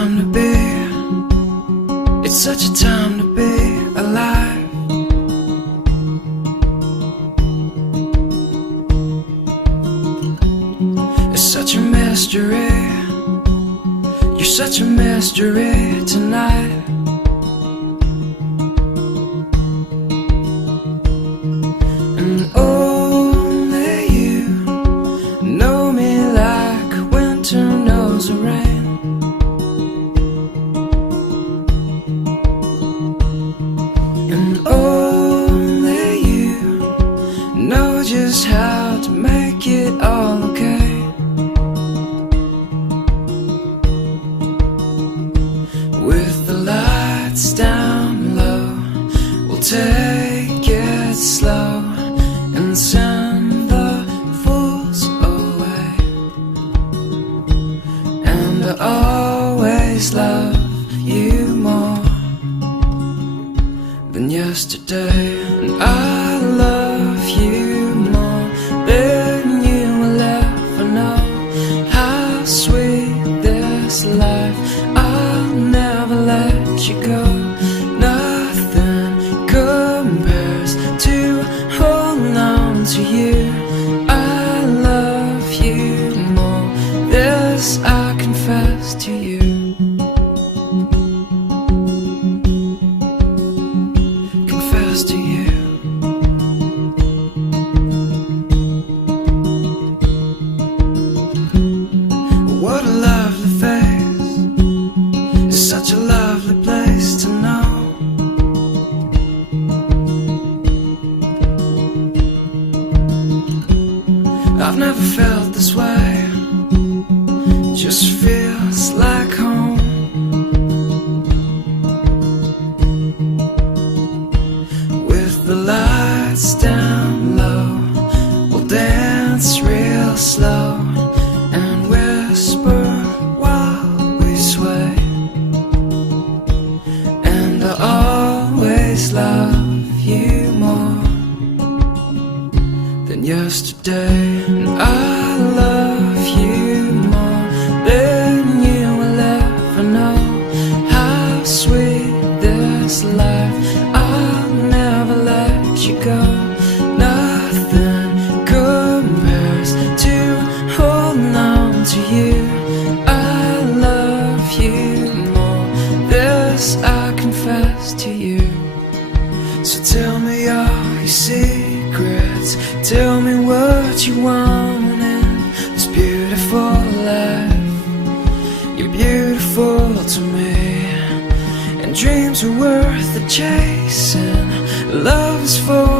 time to be, it's such a time to be alive. It's such a mystery, you're such a mystery tonight. And only you know me like winter knows the rain. And only you know just how to make it all okay. With the lights down low, we'll take it slow and send the fools away. And I always love you more than yesterday. And I love you more than you will ever know. How sweet this life, I'll never let you go. Nothing compares to holding on to you. I love you more, this I confess to you. Confess to you. What a lovely face, it's such a lovely place to know. I've never felt this way, just feels like home. With the lights down low, we'll dance real slow and whisper while we sway. And I always love you more than yesterday. And I love you more than you will ever know. How sweet this life, I'll never let you go. Nothing compares to holding on to you. I love you more, this I confess to you. So tell me all your secrets, tell me what you want in this beautiful life. You're beautiful to me, and dreams are worth the chasing. Love is for